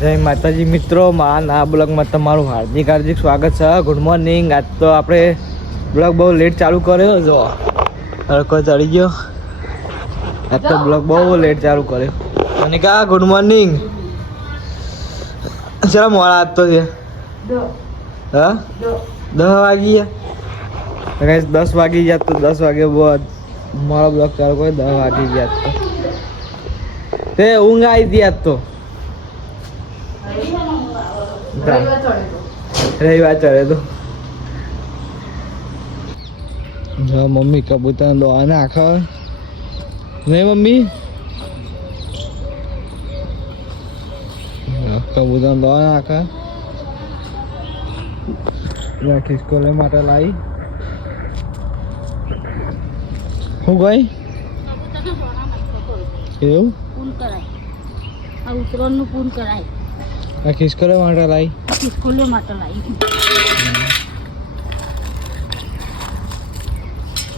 જય માતાજી મિત્રો, આ બ્લોગમાં તમારું હાર્દિક સ્વાગત છે. Good morning. આજ તો આપણે બ્લોગ બહુ લેટ ચાલુ કર્યો. જો તડકો ચડી ગયો. આજ તો બ્લોગ બહુ લેટ ચાલુ કર્યો. અને કા ગુડ મોર્નિંગ. ચલો મોડા આજ તો છે. હા 10 વાગી ગયા. 10 વાગી ગયા તો 10 વાગે બહુ મારો બ્લોગ ચાલુ કર્યો. 10 વાગી ગયા તો તે ઊંઘ આવી હતી આજ તો. રવિવાર ચડે તો જો મમ્મી કબૂતર દોવા નાખે નહીં મમ્મી. કબૂતર દોવા નાખે. ખિસકોલે માટે લાવી શું ગઈ એવું ઉતરણનું પૂન કરાય. આ ખિસકોલે માટે લાવી. ખિસકોલે માટે લાવી.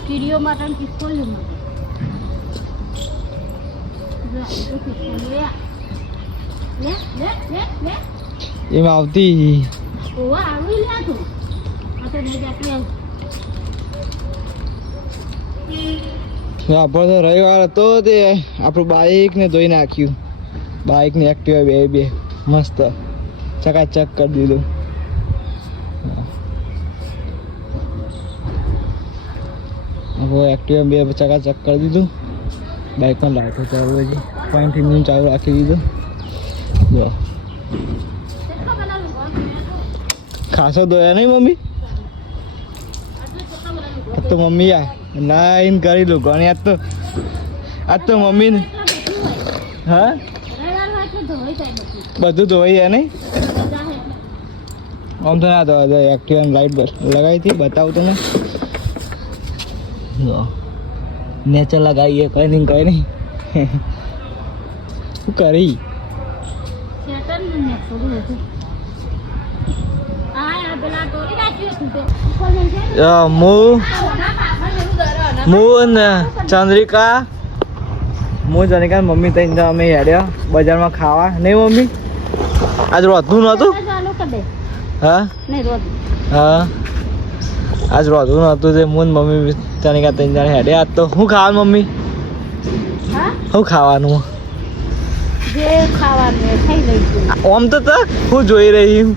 કીડીઓ માટે અને ખિસકોલે માટે. એમાં આવતી ઓવા આવી લે તું. આ તો નહીં જાતી આવ. આપણે તો રવિવાર હતો તે આપણું બાઇક ને ધોઈ નાખ્યું. બાઇક ને એક્ટિવા બે મસ્ત ચકાચક કરી દીધું. એક્ટિવા બે ચકાચક કરી દીધું. બાઇકમાં લાઈટો ચાલુ હજી પોઈન્ટથી મીન ચાલુ રાખી દીધું. જો ખાસો દોયા નહીં મમ્મી. તો મમ્મી આ લાઈન કરી લો ઘણી. આજ તો મમ્મી હા બધું ધોવાઈ જાય નહીં. આમ તો ના ધોવા જાય. એક્ટિવા લાઈટ લગાવી હતી બતાવું તમે. નેચર લગાવીએ કઈ નહીં કઈ નહીં. શું કરી ચંદ્રિકા મમ્મી તઈ અમે હેડ્યા બજારમાં ખાવા. નહીં મમ્મી આજ રોધનું નહોતું. હા હા આજ રોધનું નહોતું તે મૂન મમ્મી ચનિકા તઈ જણ હેડ્યા. આજ તો શું ખાવાનું મમ્મી? શું ખાવાનું? ઓમ તો હું જોઈ રહી હું.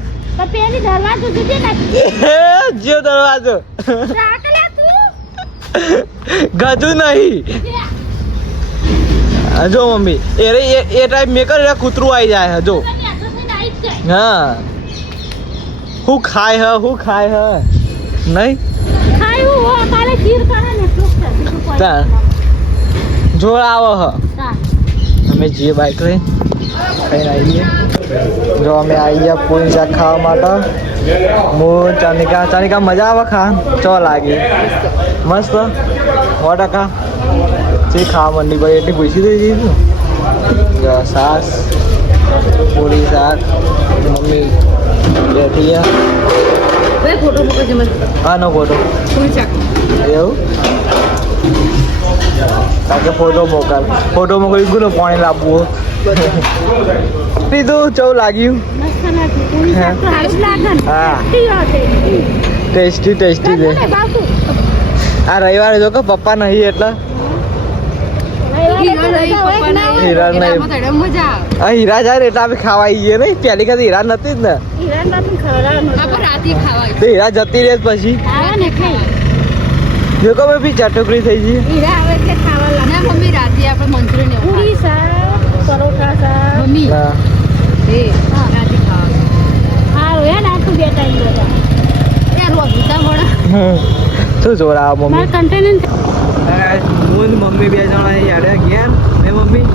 જો દરવાજો ગજુ નહીં. જો મમ્મી એ ટાઈપ મેકર કૂતરું આવી જાય. જો હા હું ખાય હું ખાય નહીં જોર આવો અમે જઈએ બાઈક લઈ ખાઈને આવીએ. જો અમે આવી ગયા પૂરી શાક ખાવા માટે. હું ચાનિકા મજા આવે ખા ચો લાગી મસ્ત 100%. જે ખાવા મંડી ભાઈ એટલી પૂછી દઈ દીધું. સાસ પૂરી શાક મમ્મી બેઠી હા નો ફોટો એવું કારણ કે ફોટો મોકલી ગુનો પાણી લાવવું લીધું. ચૌ લાગ્યું હા ટેસ્ટી છે. આ રવિવારે જો કે પપ્પા નહીં એટલે હીરા નહીં. હીરા જાય એટલે આપણે ખાવા આવીએ નહીં. પહેલી કદી હીરા નથી જ ને. હીરા જતી રહે પછી જો કે બી ચટકડી થઈ ગઈ. શું જોડા મમ્મી મમ્મી બે જણા યાડ્યા ગયા ને મમ્મી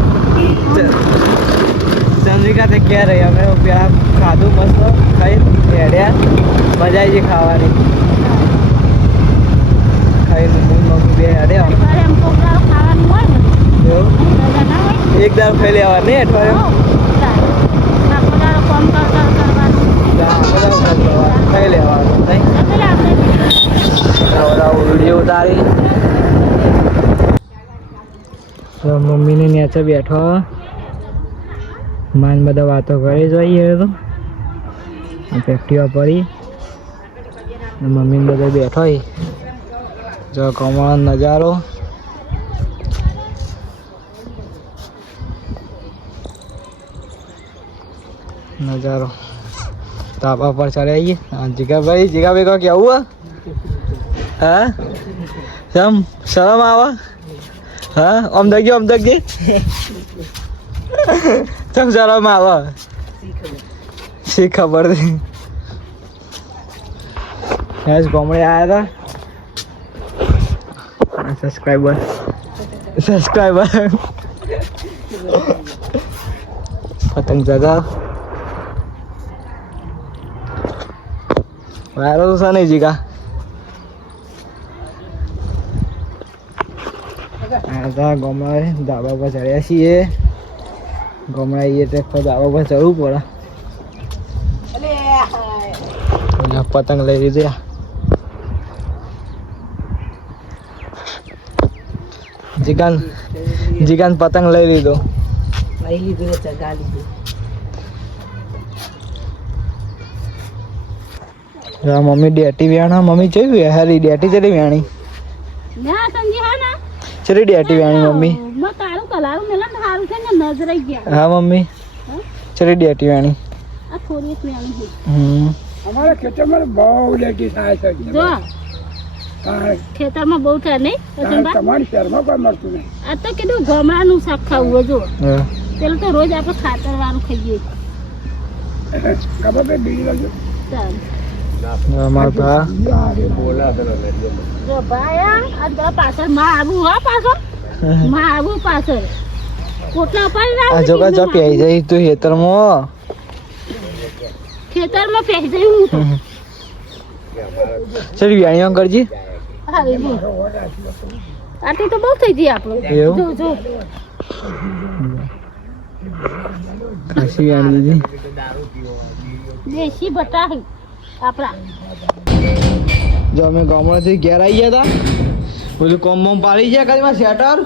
ચંદ્રિકા તે ક્યાં રહી. અમે પેલા ખાધું મસ્ત ખાઈ હેડ્યા. મજા આવી ગઈ ખાવાની. ખાઈ મમ્મી બે હેડ્યા. એક દાળ ખાઈ લેવા નહીં અઠવાડિયે ખાઈ લેવાનું. વિડીયો ઉતારી મમ્મીને નેચે બેઠો માન બધા વાતો કરી જોઈએ તો એક્ટિવા પડી મમ્મી બધા બેઠો જો કમળનો નજારો તાપા પર ચડે આવીએ જીગાભાઈ કો કેવું હા શરમ આવે હા અમદાગી ચમ શરમ આવે શી ખબર નહીં ગમડે આવ્યા હતા સબસ્ક્રાઈબર પતંગ જગા વાયરો તો છે નહીં જીગા ગમડા ધાબા પર ચડ્યા છીએ ગમડા એ ટ્રેક્ટર ધાબા પર ચડવું પડે પતંગ લઈ લીધી જીગાન પતંગ લઈ લીધો મમ્મી ડેટી વ્યાણા મમ્મી જોયું હારી ડેટી ચડી વ્યાણી ના સમજી હા ના ચડી ડેટી વ્યાણી મમ્મી કાળું કલારું મેલા હારું છે ને નજરાઈ ગયા હા મમ્મી ચડી ડેટી વ્યાણી આ થોડી એક વ્યાણી છે અમારા ખેતરમાં બહુ લેટી થાય છે જો ખેતરમાં બહુ થાય નહીં તમારી શહેરમાં કોઈ મળતું નહીં આ તો કીધું ગમણાનું શાક ખાવું જો પેલું તો રોજ આપણે ખાતર વાળું ખાઈએ ખબર પડી બીજી લાગજો જો ભાઈ આજ બધા પાછળ માં આવું હા પાછળ માં આવું પાછળ કોટલા ઉપાડી જો પેઈ જઈ તું ખેતરમાં પહેરી જઈ હું તો ચલ વ્યાણીઓ કરજી આટલી તો બહુ થઈ ગઈ આપણે જો જો ખાસી વ્યાણી દીધી દેશી બટાઈ આપણા જો અમે ગામડાથી ઘેર આવી ગયા હતા બધું કોમ પાડી ગયા કદીમાં શેટર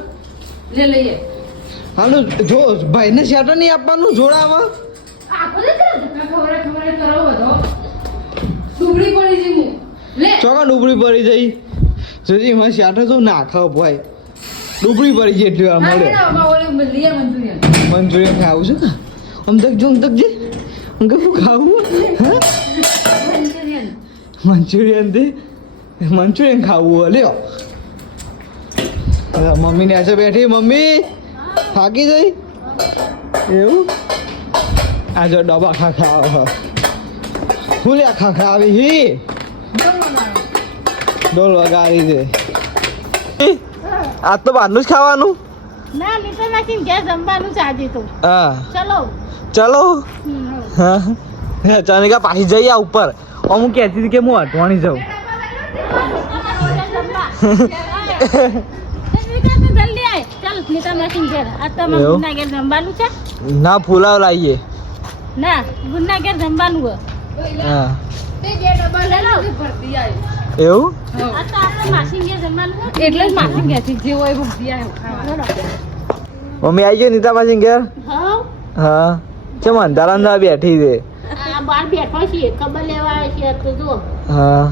લઈએ હાલો જો ભાઈને શેટર નહીં આપવાનું જોડાવા ચોકા ડુબળી પડી જઈ જોજી એમાં શેટર તો નાખાવ ભાઈ ડુબળી પડી ગઈ એટલી વાર મળે મંચુરિયન ખાવું છે આમ તક જો જે હું કે ખાવું મંચુરિયન ખાવું લ્યો મમ્મી ને આજે બેઠી મમ્મી થાકી જઈ એવું આ જો ડબ્બા ખાખા હું લ્યા ખાખા આવી હી ડોલ વગાડી દે આ તો બહારનું જ ખાવાનું ના મીટર નાખીને ઘેર જમવાનું છે આજે તો હા ચલો હા ચાનિકા પાછી જઈ આ ઉપર અમુક કહેતી હતી કે હું અટવાણી જાઉં ના ફુલાવ લાવીએ ના ગુના ઘેર જમવાનું હા એવું એટલે જ માસી ઘેરથી જે હોય ભરતી આવ્યો મમ્મી આવી ગઈ નીતા પાછી ઘેર હા કેમ અંધારા અંધારા બેઠી છે બહાર બેઠો છીએ ખબર લેવા આવે છે તો જો હા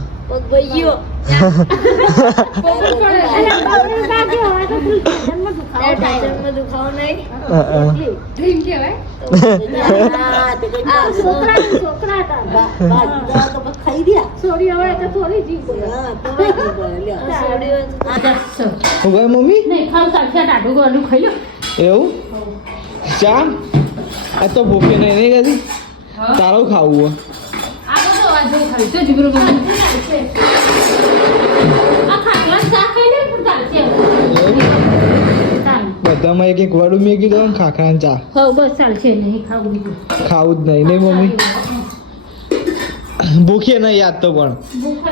મમ્મી એવું ચા આ તો ભૂખે નહીં કદી તારું ખાવું બધામાં એક એક વડું મેં કીધું ખાખરા ચા બસ ચાલશે નહીં ખાવું ખાવું જ નહીં મમ્મી ભૂખે નહીં યાદ તો પણ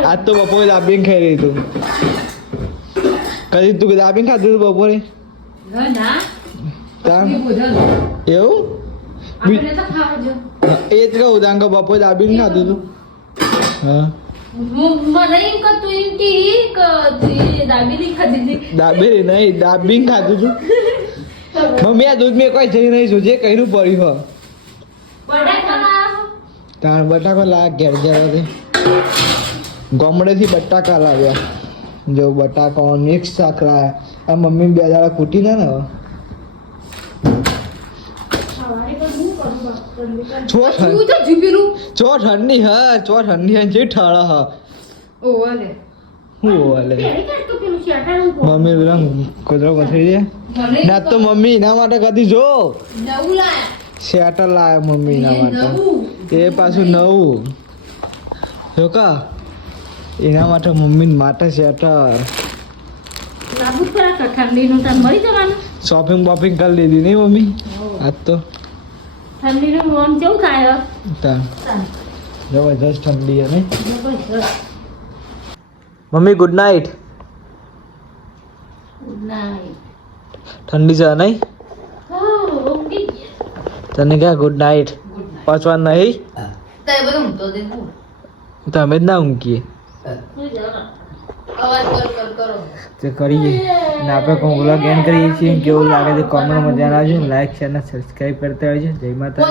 આજ તો બપોરે દાબીને ખાઈ રહી તું કદી તું દાબીને ખાધું તું બપોરે એવું એ જ કહું દાંગો બપોરે દાબીને ખાધું તું હા દાબેલી નહીં દાબીને ખાધું તું મમ્મી આ દૂધ મેં કોઈ જઈ નહીં જોજે કઈનું પડ્યું તાણ બટાકો લાગ ઘેર ઘેર હતી ગામડેથી બટાકા લાવ્યા જો બટાકો મિક્સ શાક લાવ્યા આ મમ્મી બે દાડા કૂટી ના ને હવે ચો ઠંડી હા ચો ઠંડી હા જે ઠાળા હા હું ઓલે મમ્મી રંગ કુદરો પથરી દે ના તો મમ્મી એના માટે કદી જો શેટર લાવે મમ્મી એના માટે એ પાછું નવું જો કા એના માટે મમ્મી માટે શેટર શોપિંગ બોપિંગ કરી લીધી નહીં મમ્મી આજ તો જબરજસ્ત ઠંડી હે નહીં મમ્મી ગુડ નાઇટ ઠંડી છે નહીં તને ક્યાં ગુડ નાઇટ પાછવા નહીં તમે જ ના ઊંઘીએ તે કરીએ ને આપણે કોઈ વ્લોગ એન્ડ કરીએ છીએ કેવું લાગે છે કોમેન્ટમાં જણાવજો લાઈક શેર અને સબસ્ક્રાઈબ કરતા રહેજો જય માતા